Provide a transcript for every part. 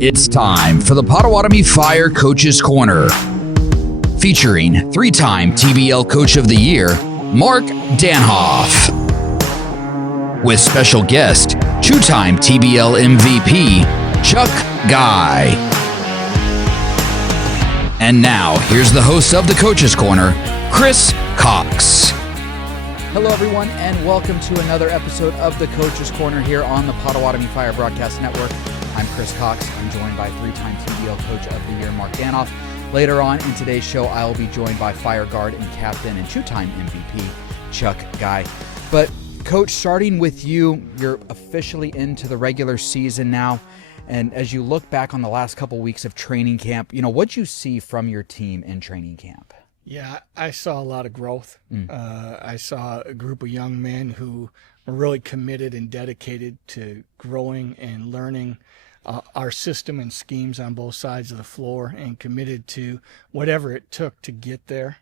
It's time for the Potawatomi Fire Coaches Corner, featuring three-time TBL Coach of the Year, Mark Danhoff, with special guest, two-time TBL MVP, Chuck Guy. And now, here's the host of the Coaches Corner, Chris Cox. Hello, everyone, and welcome to another episode of the Coaches Corner here on the Potawatomi Fire Broadcast Network. I'm Chris Cox. I'm joined by three-time TBL Coach of the Year, Mark Danhoff. Later on in today's show, I will be joined by Fire Guard and Captain and two-time MVP, Chuck Guy. But, Coach, starting with you, you're officially into the regular season now. And as you look back on the last couple weeks of training camp, what'd you see from your team in training camp? Yeah, I saw a lot of growth. I saw a group of young men who were really committed and dedicated to growing and learning our system and schemes on both sides of the floor, and committed to whatever it took to get there.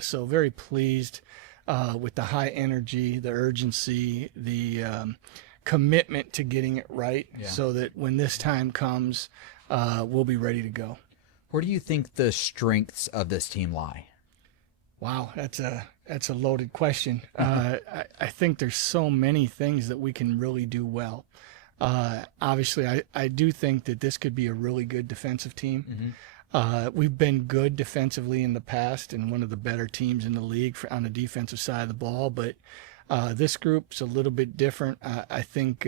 So very pleased with the high energy, the urgency, the commitment to getting it right, so that when this time comes, we'll be ready to go. Where do you think the strengths of this team lie? Wow, that's a loaded question. I think there's so many things that we can really do well. Obviously, I do think that this could be a really good defensive team. We've been good defensively in the past and one of the better teams in the league on the defensive side of the ball, but this group's a little bit different. I think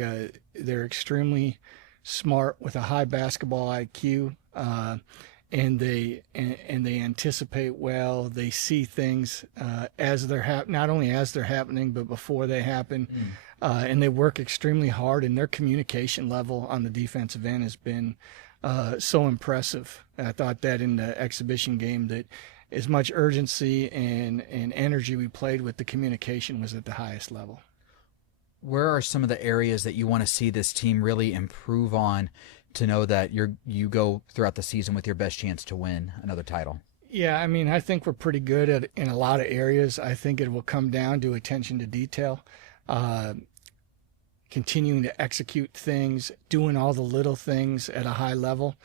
they're extremely smart with a high basketball IQ. And they anticipate well. They see things as they're not only as they're happening, but before they happen. And they work extremely hard. And their communication level on the defensive end has been so impressive. I thought that in the exhibition game, that as much urgency and energy we played with, the communication was at the highest level. Where are some of the areas that you want to see this team really improve on, to know that you go throughout the season with your best chance to win another title? Yeah, I mean, I think we're pretty good in a lot of areas. I think it will come down to attention to detail, continuing to execute things, doing all the little things at a high level.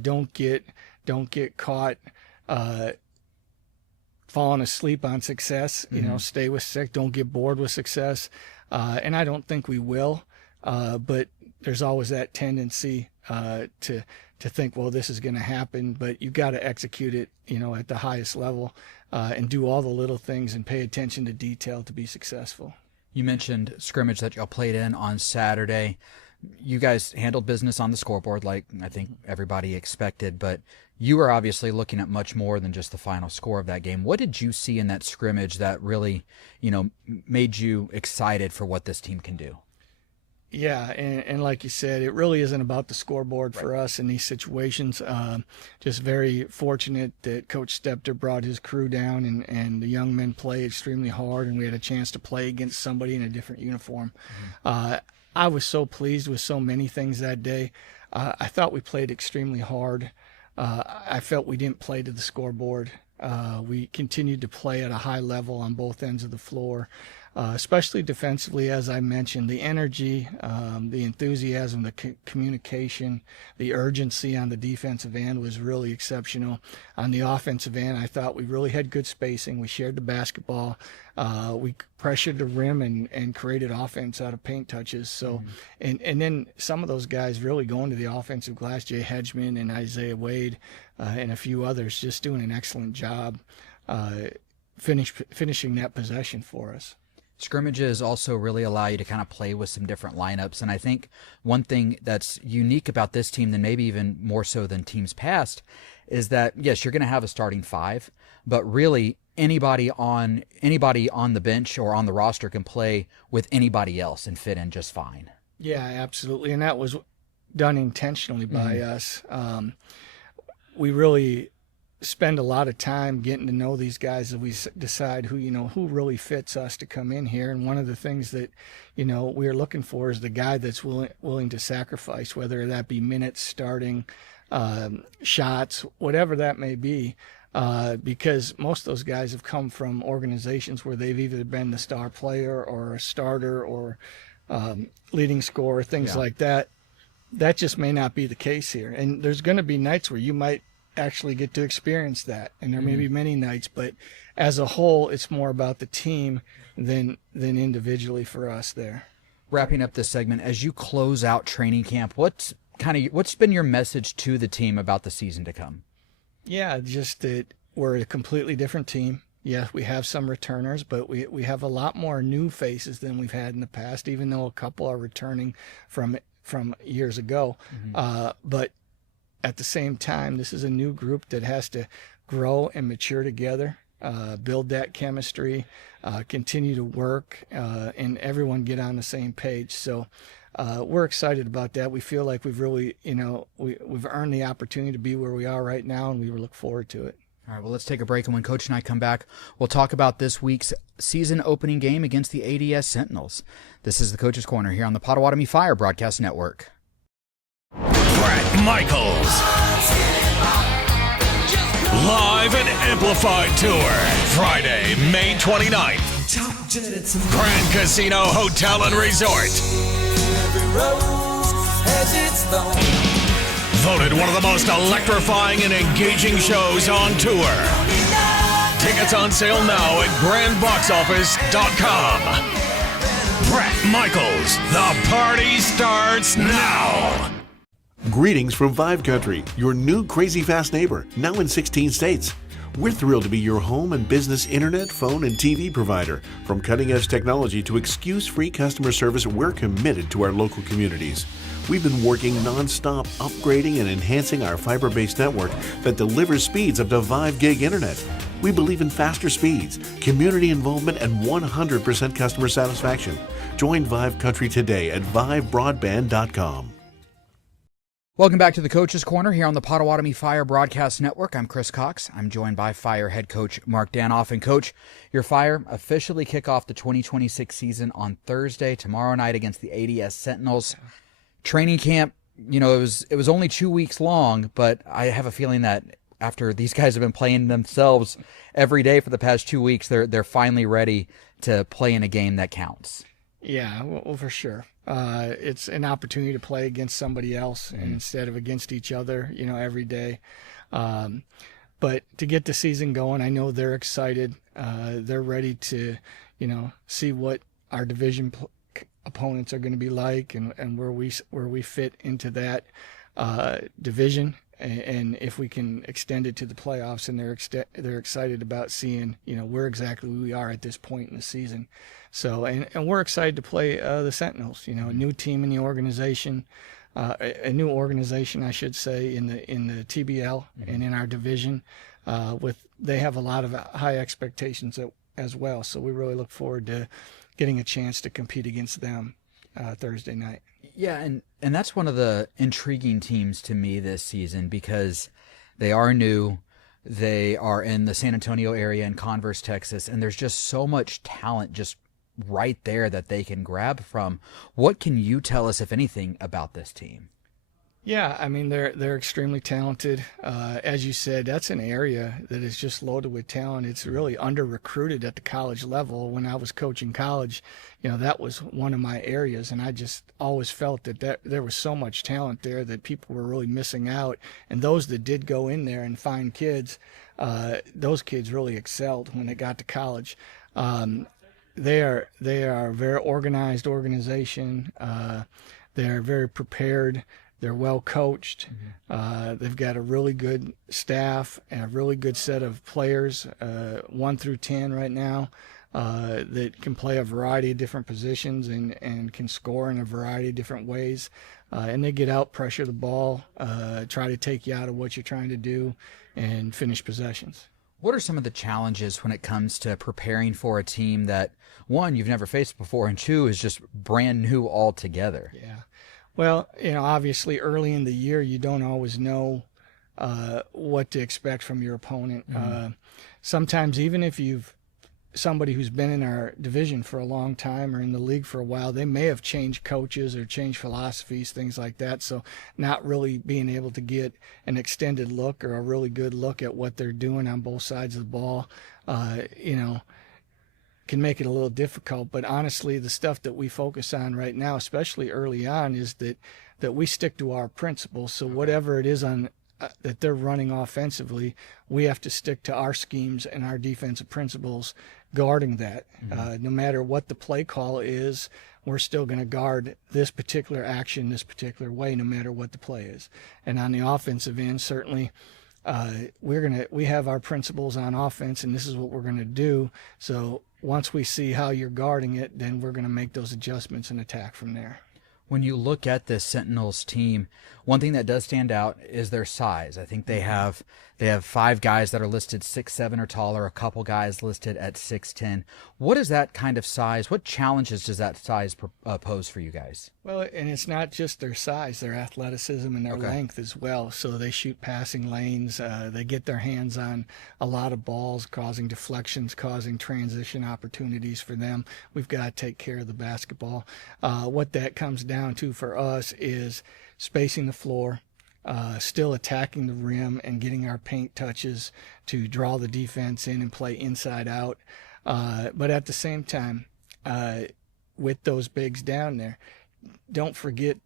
Don't get caught falling asleep on success. Stay with success. Don't get bored with success. And I don't think we will, but there's always that tendency to think, well, this is going to happen, but you got to execute it, at the highest level, and do all the little things and pay attention to detail to be successful. You mentioned scrimmage that y'all played in on Saturday. You guys handled business on the scoreboard like I think everybody expected, but you were obviously looking at much more than just the final score of that game. What did you see in that scrimmage that really, made you excited for what this team can do? Yeah, and like you said, it really isn't about the scoreboard for us in these situations. Just very fortunate that Coach Stepter brought his crew down, and the young men played extremely hard, and we had a chance to play against somebody in a different uniform. I was so pleased with so many things that day. I thought we played extremely hard. I felt we didn't play to the scoreboard. We continued to play at a high level on both ends of the floor. Especially defensively, as I mentioned, the energy, the enthusiasm, the communication, the urgency on the defensive end was really exceptional. On the offensive end, I thought we really had good spacing. We shared the basketball. We pressured the rim and created offense out of paint touches. So, and then some of those guys really going to the offensive glass, Jay Hedgeman and Isaiah Wade, and a few others, just doing an excellent job finishing that possession for us. Scrimmages also really allow you to kind of play with some different lineups. And I think one thing that's unique about this team, than maybe even more so than teams past, is that, yes, you're going to have a starting five, but really anybody on the bench or on the roster can play with anybody else and fit in just fine. Yeah, absolutely. And that was done intentionally by us. We really spend a lot of time getting to know these guys as we decide who really fits us to come in here. And one of the things that we're looking for is the guy that's willing to sacrifice, whether that be minutes, starting, shots, whatever that may be, because most of those guys have come from organizations where they've either been the star player or a starter or leading scorer, things like that. That just may not be the case here. And there's going to be nights where you might actually get to experience that. And there may be many nights, but as a whole, it's more about the team than individually for us there. Wrapping up this segment, as you close out training camp, what's been your message to the team about the season to come? Yeah, just that we're a completely different team. Yeah, we have some returners, but we have a lot more new faces than we've had in the past, even though a couple are returning from years ago. But at the same time, this is a new group that has to grow and mature together, build that chemistry, continue to work, and everyone get on the same page. So we're excited about that. We feel like we've really, we've earned the opportunity to be where we are right now, and we look forward to it. All right, well, let's take a break, and when Coach and I come back, we'll talk about this week's season opening game against the ADS Sentinels. This is the Coach's Corner here on the Potawatomi Fire Broadcast Network. Brett Michaels. Live and Amplified Tour. Friday, May 29th. Grand Casino Hotel and Resort. Voted one of the most electrifying and engaging shows on tour. Tickets on sale now at grandboxoffice.com. Brett Michaels, the party starts now. Greetings from Vive Country, your new crazy fast neighbor, now in 16 states. We're thrilled to be your home and business internet, phone, and TV provider. From cutting-edge technology to excuse-free customer service, we're committed to our local communities. We've been working non-stop upgrading and enhancing our fiber-based network that delivers speeds up to 5 gig internet. We believe in faster speeds, community involvement, and 100% customer satisfaction. Join Vive Country today at vivebroadband.com. Welcome back to the Coach's Corner here on the Potawatomi Fire Broadcast Network. I'm Chris Cox. I'm joined by Fire head coach Mark Danoff. And Coach, your Fire officially kick off the 2026 season on Thursday, tomorrow night against the ADS Sentinels. Training camp, it was only 2 weeks long, but I have a feeling that after these guys have been playing themselves every day for the past 2 weeks, they're finally ready to play in a game that counts. Yeah, well, for sure. It's an opportunity to play against somebody else and instead of against each other, every day. But to get the season going, I know they're excited. They're ready to, see what our division opponents are going to be like and where we fit into that division. And if we can extend it to the playoffs, and they're excited about seeing, where exactly we are at this point in the season. So, and we're excited to play the Sentinels, a new team in the organization, a new organization, I should say, in the TBL and in our division. They have a lot of high expectations as well. So we really look forward to getting a chance to compete against them Thursday night. Yeah, and that's one of the intriguing teams to me this season because they are new. They are in the San Antonio area in Converse, Texas, and there's just so much talent just right there that they can grab from. What can you tell us, if anything, about this team? Yeah, I mean, they're extremely talented. As you said, that's an area that is just loaded with talent. It's really under-recruited at the college level. When I was coaching college, that was one of my areas, and I just always felt that there was so much talent there that people were really missing out. And those that did go in there and find kids, those kids really excelled when they got to college. They are a very organized organization. They're very prepared. They're well coached. They've got a really good staff and a really good set of players, 1 through 10 right now, that can play a variety of different positions and can score in a variety of different ways. And they get out, pressure the ball, try to take you out of what you're trying to do, and finish possessions. What are some of the challenges when it comes to preparing for a team that, one, you've never faced before, and two, is just brand new altogether? Yeah. Well, obviously early in the year, you don't always know what to expect from your opponent. Sometimes even if you've somebody who's been in our division for a long time or in the league for a while, they may have changed coaches or changed philosophies, things like that. So not really being able to get an extended look or a really good look at what they're doing on both sides of the ball, can make it a little difficult. But honestly, the stuff that we focus on right now, especially early on, is that that we stick to our principles. So whatever it is on that they're running offensively, we have to stick to our schemes and our defensive principles guarding that. No matter what the play call is, we're still going to guard this particular action this particular way, no matter what the play is. And on the offensive end, certainly we have our principles on offense, and this is what we're going to do. So once we see how you're guarding it, then we're going to make those adjustments and attack from there. When you look at this Sentinels team, one thing that does stand out is their size. I think they have 5 guys that are listed 6'7" or taller, a couple guys listed at 6'10". What is that kind of size? What challenges does that size pose for you guys? Well, and it's not just their size, their athleticism and their length as well. So they shoot passing lanes. They get their hands on a lot of balls, causing deflections, causing transition opportunities for them. We've got to take care of the basketball. What that comes down to for us is spacing the floor, still attacking the rim and getting our paint touches to draw the defense in and play inside out. But at the same time, with those bigs down there, don't forget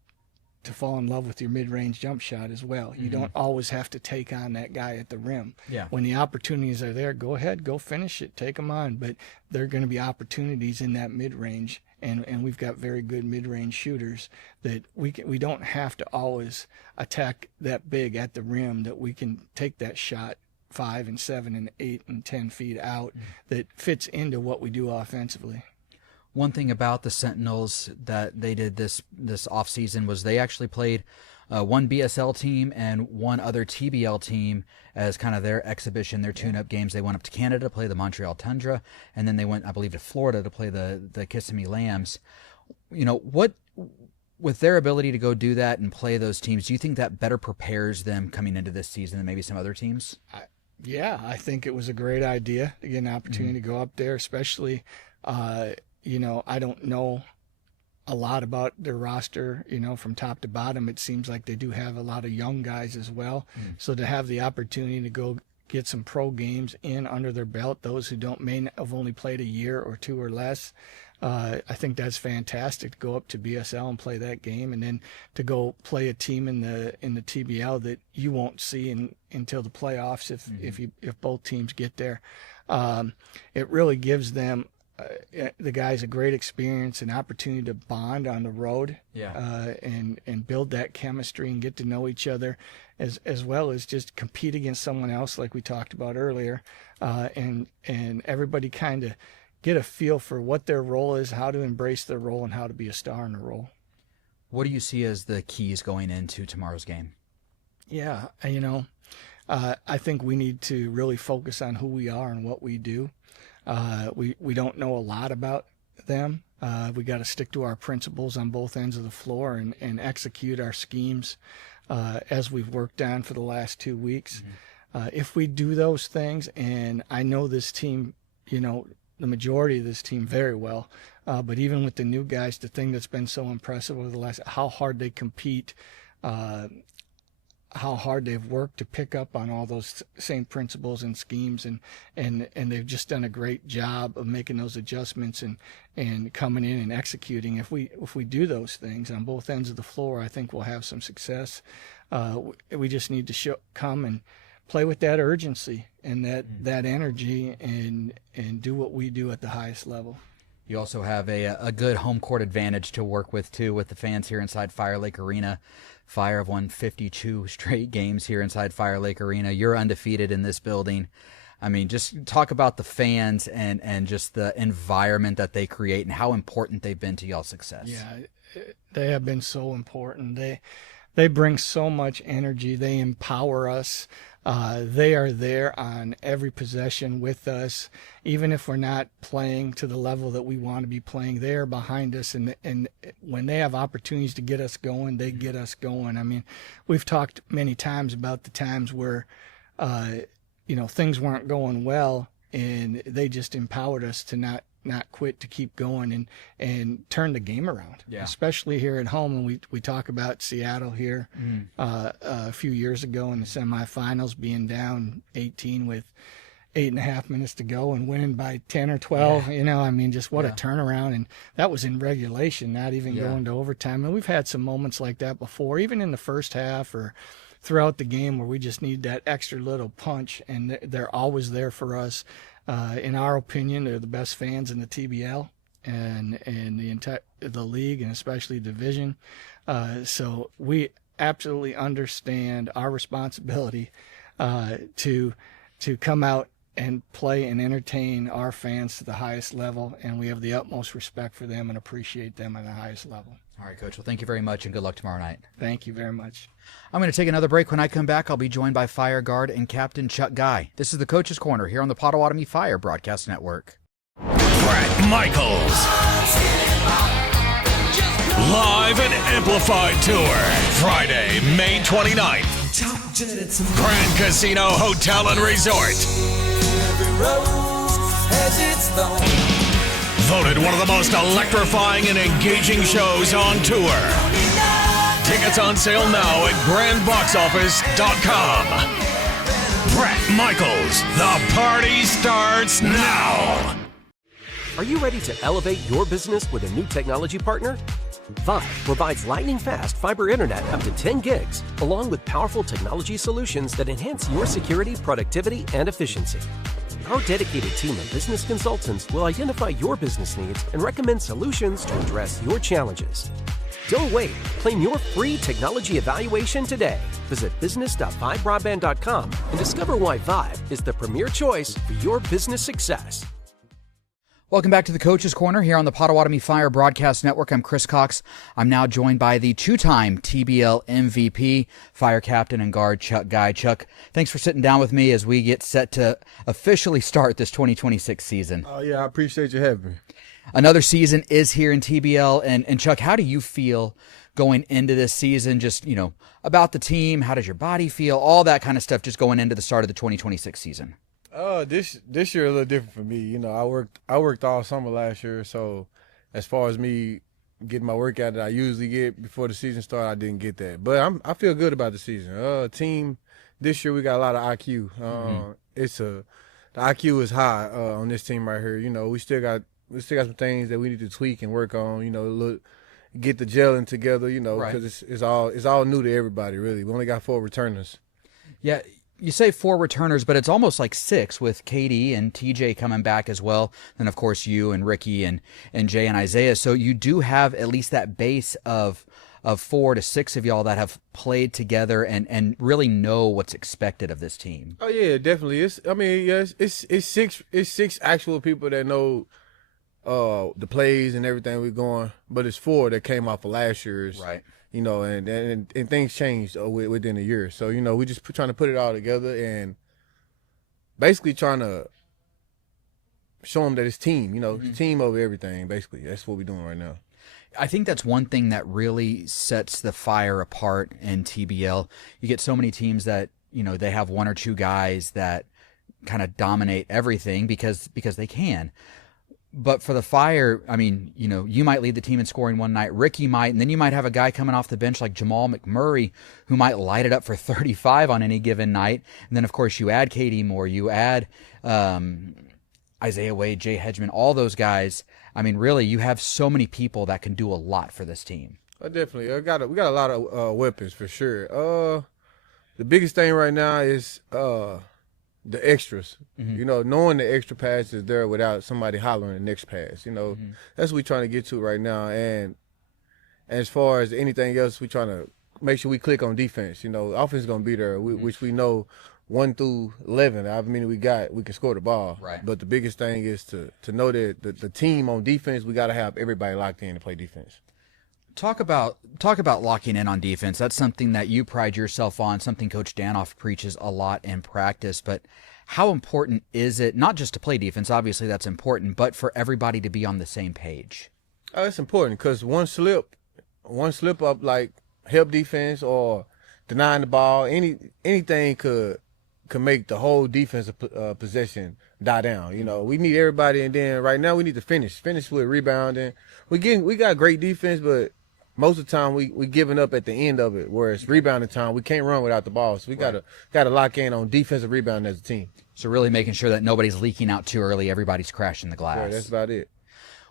to fall in love with your mid-range jump shot as well. You don't always have to take on that guy at the rim. Yeah. When the opportunities are there, go ahead, go finish it, take them on. But there are going to be opportunities in that mid-range, and we've got very good mid-range shooters that we don't have to always attack that big at the rim, that we can take that shot 5 and 7 and 8 and 10 feet out that fits into what we do offensively. One thing about the Sentinels that they did this offseason was they actually played one BSL team and one other TBL team as kind of their exhibition, their tune-up games. They went up to Canada to play the Montreal Tundra, and then they went, I believe, to Florida to play the Kissimmee Lambs. You know, what with their ability to go do that and play those teams, do you think that better prepares them coming into this season than maybe some other teams? Yeah, I think it was a great idea to get an opportunity to go up there, especially you know, I don't know a lot about their roster, you know, from top to bottom. It seems like they do have a lot of young guys as well. So to have the opportunity to go get some pro games in under their belt, those who may have only played a year or two or less, I think that's fantastic to go up to BSL and play that game, and then to go play a team in the TBL that you won't see until the playoffs if both teams get there. It really gives them the guys a great experience, an opportunity to bond on the road, and build that chemistry and get to know each other, as well as just compete against someone else like we talked about earlier, and everybody kind of get a feel for what their role is, how to embrace their role, and how to be a star in the role. What do you see as the keys going into tomorrow's game? Yeah, you know, I think we need to really focus on who we are and what we do. We don't know a lot about them. We got to stick to our principles on both ends of the floor and execute our schemes as we've worked on for the last 2 weeks. If we do those things, and I know this team, you know, the majority of this team very well, but even with the new guys, the thing that's been so impressive over the last, how hard they compete, how hard they've worked to pick up on all those same principles and schemes, and they've just done a great job of making those adjustments and coming in and executing. If we do those things on both ends of the floor, I think we'll have some success. We just need to come and play with that urgency and that energy and do what we do at the highest level. You also have a good home court advantage to work with, too, with the fans here inside Fire Lake Arena. Fire have won 52 straight games here inside Fire Lake Arena. You're undefeated in this building. I mean, just talk about the fans and just the environment that they create and how important they've been to y'all's success. Yeah, they have been so important. They bring so much energy. They empower us. They are there on every possession with us. Even if we're not playing to the level that we want to be playing, they are behind us. And when they have opportunities to get us going, they get us going. I mean, we've talked many times about the times where, you know, things weren't going well, and they just empowered us to not quit, to keep going and turn the game around, especially here at home. And we talk about Seattle here a few years ago in the semifinals being down 18 with 8.5 minutes to go and winning by 10 or 12. You know, I mean, just what a turnaround. And that was in regulation, not even going to overtime. And we've had some moments like that before, even in the first half or throughout the game, where we just need that extra little punch, and they're always there for us. In our opinion, they're the best fans in the TBL and the league, and especially division. So we absolutely understand our responsibility to come out and play and entertain our fans to the highest level, and we have the utmost respect for them and appreciate them at the highest level. All right, Coach. Well, thank you very much, and good luck tomorrow night. Thank you very much. I'm going to take another break. When I come back, I'll be joined by Fire Guard and Captain Chuck Guy. This is the Coach's Corner here on the Potawatomi Fire Broadcast Network. Brett Michaels. Live and Amplified Tour. Friday, May 29th. Grand Casino Hotel and Resort. Voted one of the most electrifying and engaging shows on tour. Tickets on sale now at grandboxoffice.com. Brett Michaels, the party starts now. Are you ready to elevate your business with a new technology partner? Vive provides lightning-fast fiber internet up to 10 gigs, along with powerful technology solutions that enhance your security, productivity, and efficiency. Our dedicated team of business consultants will identify your business needs and recommend solutions to address your challenges. Don't wait. Claim your free technology evaluation today. Visit business.vivebroadband.com and discover why Vive is the premier choice for your business success. Welcome back to the Coach's Corner here on the Potawatomi Fire Broadcast Network. I'm Chris Cox. I'm now joined by the two-time TBL MVP, Fire Captain and Guard Chuck Guy. Chuck, thanks for sitting down with me as we get set to officially start this 2026 season. Oh, yeah, I appreciate you having me. Another season is here in TBL. And Chuck, how do you feel going into this season? Just, you know, about the team, how does your body feel? All that kind of stuff just going into the start of the 2026 season. This year a little different for me. You know, I worked all summer last year, so as far as me getting my workout that I usually get before the season started, I didn't get that. But I feel good about the season. Team this year we got a lot of IQ. The IQ is high on this team right here. You know, we still got some things that we need to tweak and work on. You know, get the gelling together. You know, because it's all new to everybody really. We only got 4 returners. Yeah. You say 4 returners, but it's almost like 6 with KD and TJ coming back as well. Then, of course, you and Ricky and Jay and Isaiah. So you do have at least that base of 4 to 6 of y'all that have played together and really know what's expected of this team. Oh yeah, definitely. It's 6 actual people that know the plays and everything we're going, but it's 4 that came off of last year's. Right. You know, and things changed within a year. So, you know, we just trying to put it all together and basically trying to show them that it's team, you know, team over everything, basically. That's what we're doing right now. I think that's one thing that really sets the Fire apart in TBL. You get so many teams that, you know, they have 1 or 2 guys that kind of dominate everything because they can. But for the Fire, I mean, you know, you might lead the team in scoring one night, Ricky might, and then you might have a guy coming off the bench like Jamal McMurray who might light it up for 35 on any given night. And then, of course, you add KD Moore, you add Isaiah Wade, Jay Hedgeman, all those guys. I mean, really, you have so many people that can do a lot for this team. Definitely. We got a lot of weapons for sure. The biggest thing right now is the extras, you know, knowing the extra pass is there without somebody hollering the next pass, you know, that's what we're trying to get to right now. And as far as anything else, we're trying to make sure we click on defense. You know, offense is going to be there, which we know 1 through 11, however many we can score the ball. Right. But the biggest thing is to know that the team on defense, we got to have everybody locked in to play defense. Talk about locking in on defense. That's something that you pride yourself on, something Coach Danoff preaches a lot in practice. But how important is it, not just to play defense, obviously that's important, but for everybody to be on the same page? It's important because one slip up like help defense or denying the ball, anything could make the whole defensive possession die down. You know, we need everybody, and then right now we need to finish with rebounding. We got great defense, but most of the time we giving up at the end of it, where it's rebounding time. We can't run without the ball, so we gotta lock in on defensive rebounding as a team. So really making sure that nobody's leaking out too early, everybody's crashing the glass. Yeah, that's about it.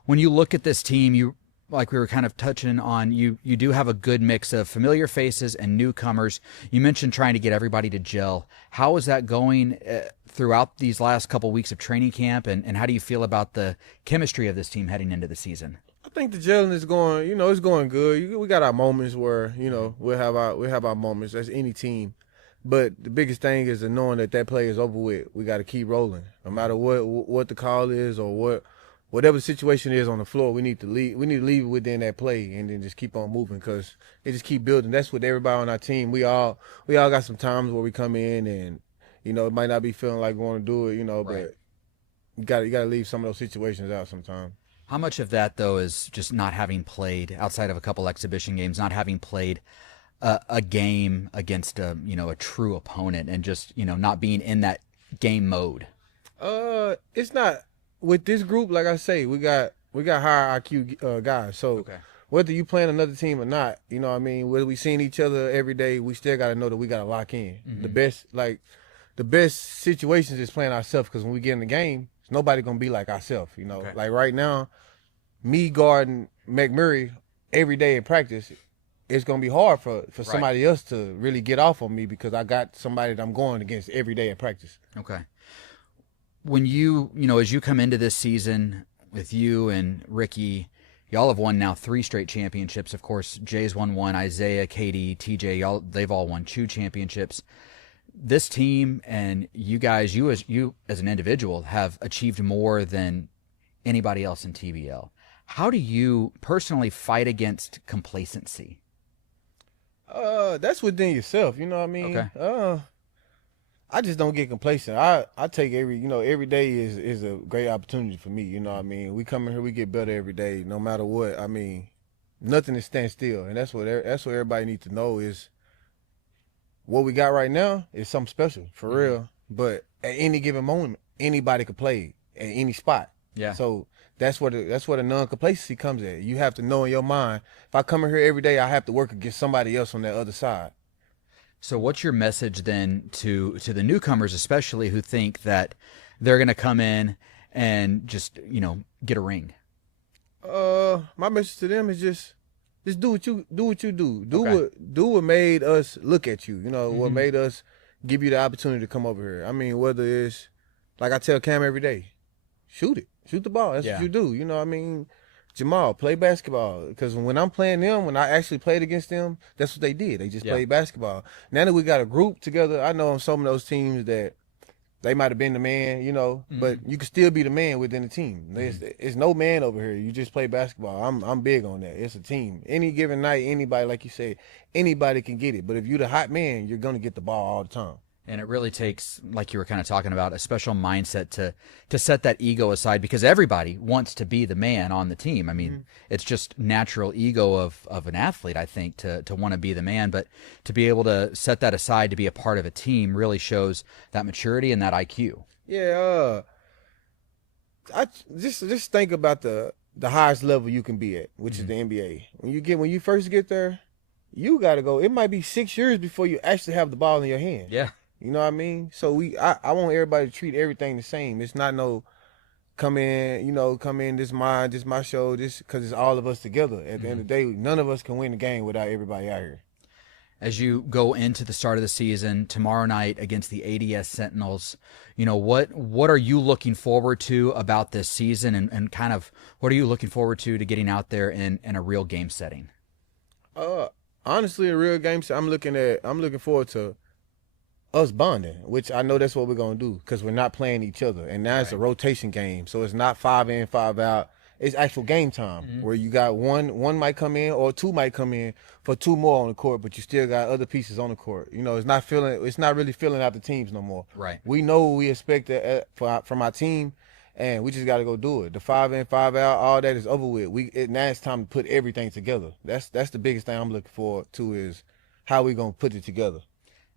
When you look at this team, you, like we were kind of touching on, you do have a good mix of familiar faces and newcomers. You mentioned trying to get everybody to gel. How is that going throughout these last couple weeks of training camp, and how do you feel about the chemistry of this team heading into the season? I think the gelling is going, it's going good. We got our moments where, we'll have our moments as any team. But the biggest thing is knowing that play is over with. We got to keep rolling, no matter what the call is or whatever the situation is on the floor. We need to leave it within that play and then just keep on moving, because it just keep building. That's with everybody on our team. We all got some times where we come in and it might not be feeling like we want to do it, but you got to leave some of those situations out sometimes. How much of that though is just not having played outside of a couple exhibition games, not having played a game against a true opponent, and just not being in that game mode? It's not with this group. Like I say, we got higher IQ guys. So whether you playing another team or not, whether we seeing each other every day, we still got to know that we got to lock in. The best situations is playing ourselves, because when we get in the game, nobody gonna be like ourselves. Like right now, me guarding McMurray every day in practice, it's going to be hard for somebody else to really get off on me, because I got somebody that I'm going against every day in practice. Okay. When as you come into this season with you and Ricky, y'all have won now 3 straight championships. Of course, Jay's won 1, Isaiah, Katie, TJ, they've all won 2 championships. This team and you guys, you as an individual, have achieved more than anybody else in TBL. How do you personally fight against complacency? That's within yourself, you know what I mean? Okay. I just don't get complacent. I take every day is a great opportunity for me, you know what I mean? We come in here, we get better every day, no matter what. I mean, nothing is stand still, and that's what everybody needs to know is what we got right now is something special, for real. But at any given moment, anybody could play at any spot. Yeah. So that's where the non-complacency comes at. You have to know in your mind, if I come in here every day, I have to work against somebody else on that other side. So what's your message then to the newcomers, especially who think that they're going to come in and just, get a ring? My message to them is just do what you do. Do what made us look at you. What made us give you the opportunity to come over here. I mean, whether it's like I tell Cam every day, shoot the ball. That's what you do. You know what I mean? Jamal, play basketball. Because when I'm playing them, when I actually played against them, that's what they did. They just played basketball. Now that we got a group together, I know on some of those teams that they might have been the man, but you can still be the man within the team. There's no man over here. You just play basketball. I'm big on that. It's a team. Any given night, anybody, like you said, anybody can get it. But if you're the hot man, you're going to get the ball all the time. And it really takes, like you were kind of talking about, a special mindset to set that ego aside, because everybody wants to be the man on the team. I mean, it's just natural ego of an athlete, I think, to want to be the man. But to be able to set that aside to be a part of a team really shows that maturity and that IQ. Yeah. I just think about the highest level you can be at, which is the NBA. When you first get there, you got to go. It might be 6 years before you actually have the ball in your hand. Yeah. You know what I mean? So I want everybody to treat everything the same. It's not no come in, this is my show, this, because it's all of us together. At the end of the day, none of us can win the game without everybody out here. As you go into the start of the season tomorrow night against the ADS Sentinels, what are you looking forward to about this season, and kind of what are you looking forward to getting out there in a real game setting? Honestly, a real game set, I'm looking forward to us bonding, which I know that's what we're going to do, because we're not playing each other. And now it's a rotation game, so it's not 5 in, 5 out. It's actual game time, where you got one might come in or 2 might come in for 2 more on the court, but you still got other pieces on the court. It's not really filling out the teams no more. Right. We know what we expect from our team, and we just got to go do it. The 5 in, 5 out, all that is over with. Now it's time to put everything together. That's the biggest thing I'm looking forward to, is how we going to put it together.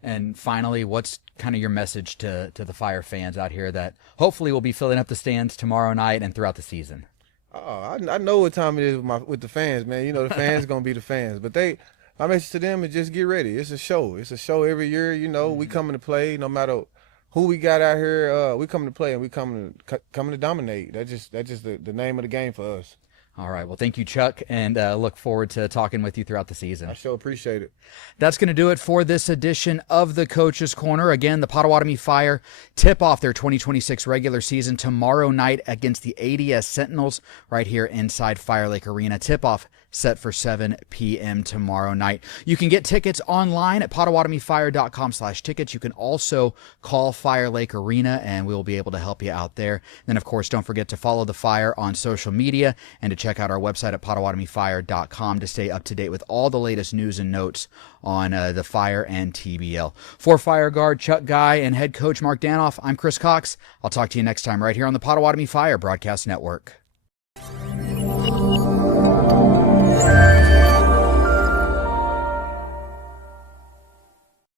And finally, what's kind of your message to the Fire fans out here that hopefully will be filling up the stands tomorrow night and throughout the season? Oh, I know what time it is with the fans, man. You know, the fans gonna be the fans, but my message to them is just get ready. It's a show. It's a show every year. You know, we coming to play. No matter who we got out here, we coming to play and we coming to dominate. That's just the name of the game for us. All right. Well, thank you, Chuck, and look forward to talking with you throughout the season. I sure appreciate it. That's going to do it for this edition of the Coach's Corner. Again, the Potawatomi Fire tip off their 2026 regular season tomorrow night against the ADS Sentinels right here inside Fire Lake Arena. Tip off set for 7 p.m. tomorrow night. You can get tickets online at PotawatomiFire.com/tickets. You can also call Fire Lake Arena, and we will be able to help you out there. And then, of course, don't forget to follow the Fire on social media and to check out our website at PotawatomiFire.com to stay up to date with all the latest news and notes on the Fire and TBL. For Fire Guard Chuck Guy and head coach Mark Danoff, I'm Chris Cox. I'll talk to you next time right here on the Potawatomi Fire Broadcast Network.